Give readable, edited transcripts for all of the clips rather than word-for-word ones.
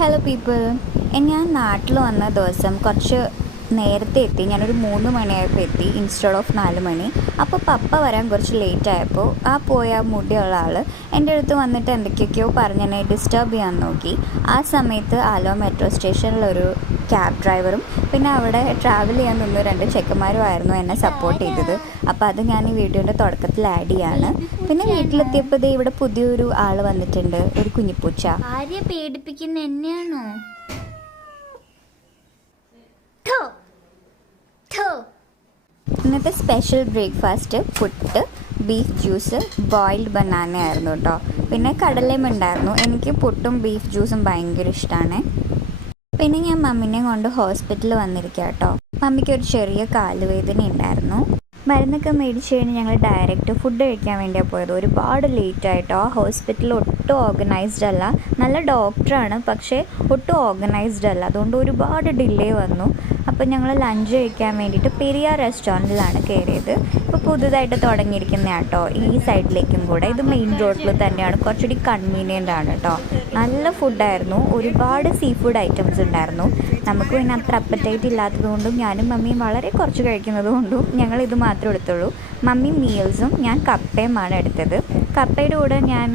Hello people, ഞാൻ നാട്ടിൽ വന്ന ദിവസം കുറച്ച് നേരത്തെ എത്തി. ഞാനൊരു 3 മണിയായപ്പോൾ എത്തി ഇൻസ്റ്റെഡ് ഓഫ് 4 മണി. അപ്പോൾ പപ്പ വരാൻ കുറച്ച് ലേറ്റ് ആയപ്പോൾ പോയ മുടിയുള്ള ആൾ എൻ്റെ അടുത്ത് വന്നിട്ട് എന്തൊക്കെയൊക്കെയോ പറഞ്ഞെന്നെ ഡിസ്റ്റർബ് ചെയ്യാൻ നോക്കി. ആ സമയത്ത് ആലുവ മെട്രോ സ്റ്റേഷനിലൊരു ക്യാബ് ഡ്രൈവറും പിന്നെ അവിടെ ട്രാവൽ ചെയ്യാൻ നിന്ന 2 ചെക്കന്മാരുമായിരുന്നു എന്നെ സപ്പോർട്ട് ചെയ്തത്. അപ്പോൾ അത് ഞാൻ ഈ വീഡിയോൻ്റെ തുടക്കത്തിൽ ആഡ് ചെയ്യാണ്. പിന്നെ വീട്ടിലെത്തിയപ്പോൾ ഇവിടെ പുതിയൊരു ആൾ വന്നിട്ടുണ്ട്, ഒരു കുഞ്ഞിപ്പൂച്ച. ആരെ പേടിപ്പിക്കുന്ന എന്നെയാണോ? ഇന്നത്തെ special breakfast puttu, beef juice, boiled banana ആയിരുന്നു കേട്ടോ. പിന്നെ കടലയും ഉണ്ടായിരുന്നു. എനിക്ക് പുട്ടും ബീഫ് ജ്യൂസും ഭയങ്കര ഇഷ്ടമാണ്. പിന്നെ ഞാൻ മമ്മീനെ കൊണ്ട് ഹോസ്പിറ്റലിൽ വന്നിരിക്കുക കേട്ടോ. മമ്മിക്ക് ഒരു ചെറിയ കാലുവേദന ഉണ്ടായിരുന്നു. മരുന്നൊക്കെ മേടിച്ച് കഴിഞ്ഞ് ഞങ്ങൾ ഡയറക്റ്റ് ഫുഡ് കഴിക്കാൻ വേണ്ടിയാണ് പോയത്. ഒരുപാട് ലേറ്റ് ആയിട്ടോ. ആ ഹോസ്പിറ്റൽ ഒട്ടും ഓർഗനൈസ്ഡ് അല്ല. നല്ല ഡോക്ടറാണ്, പക്ഷേ ഒട്ടും ഓർഗനൈസ്ഡ് അല്ല. അതുകൊണ്ട് ഒരുപാട് ഡിലേ വന്നു. അപ്പോൾ ഞങ്ങൾ ലഞ്ച് കഴിക്കാൻ വേണ്ടിയിട്ട് പെരിയാർ റെസ്റ്റോറൻറ്റിലാണ് കയറിയത്. ഇപ്പോൾ പുതുതായിട്ട് തുടങ്ങിയിരിക്കുന്ന കേട്ടോ ഈ സൈഡിലേക്കും കൂടെ. ഇത് മെയിൻ റോഡിൽ തന്നെയാണ്, കുറച്ചുകൂടി കൺവീനിയൻ്റ് ആണ് കേട്ടോ. നല്ല ഫുഡായിരുന്നു. ഒരുപാട് സീ ഫുഡ് ഐറ്റംസ് ഉണ്ടായിരുന്നു. നമുക്ക് പിന്നെ അത്ര അപ്പറ്റൈറ്റ് ഇല്ലാത്തതുകൊണ്ടും ഞാനും മമ്മിയും വളരെ കുറച്ച് കഴിക്കുന്നത് കൊണ്ടും ഞങ്ങൾ ഇത് മാത്രമേ എടുത്തുള്ളൂ. മമ്മി മീൽസും ഞാൻ കപ്പയുമാണ് എടുത്തത്. കപ്പയുടെ കൂടെ ഞാൻ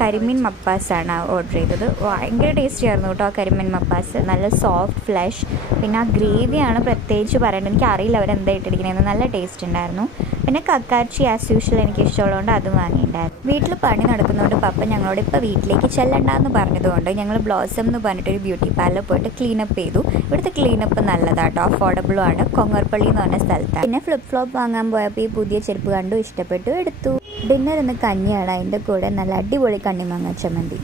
കരിമീൻ മപ്പാസാണ് ഓർഡർ ചെയ്തത്. ഭയങ്കര ടേസ്റ്റി ആയിരുന്നു കേട്ടോ ആ കരിമീൻ മപ്പാസ്. നല്ല സോഫ്റ്റ് ഫ്ലഷ്. പിന്നെ ആ ഗ്രേവിയാണ് പ്രത്യേകിച്ച് പറയേണ്ടത്. എനിക്ക് അറിയില്ല അവരെന്താ ഇട്ടിരിക്കണേന്ന്. നല്ല ടേസ്റ്റ് ഉണ്ടായിരുന്നു. പിന്നെ കക്കാച്ചി ആസ് യൂഷ്വൽ എനിക്ക് ഇഷ്ടമുള്ളതുകൊണ്ട് അതും വാങ്ങിയിട്ടുണ്ടായിരുന്നു. വീട്ടിൽ പണി നടക്കുന്നതുകൊണ്ട് പപ്പ ഞങ്ങളോട് ഇപ്പോൾ വീട്ടിലേക്ക് ചെല്ലണ്ടെന്ന് പറഞ്ഞതുകൊണ്ട് ഞങ്ങൾ ബ്ലോസം എന്ന് പറഞ്ഞിട്ടൊരു ബ്യൂട്ടി പാർലർ പോയിട്ട് ക്ലീനപ്പ് ചെയ്തു. ഇവിടുത്തെ ക്ലീനപ്പ് നല്ലതാട്ടോ, അഫോർഡബിളും ആണ്. കൊങ്ങർപ്പള്ളി എന്ന് പറഞ്ഞ സ്ഥലത്താണ്. പിന്നെ ഫ്ലിപ്പ് ഫ്ലോപ്പ് വാങ്ങാൻ പോയപ്പോൾ ഈ പുതിയ ചെരുപ്പ് കണ്ടു, ഇഷ്ടപ്പെട്ടു, എടുത്തു. ഡിന്നർ ഇന്ന് കഞ്ഞിയാണ്. അതിൻ്റെ കൂടെ നല്ല അടിപൊളി കണ്ണിമാങ്ങ ചമ്മന്തി.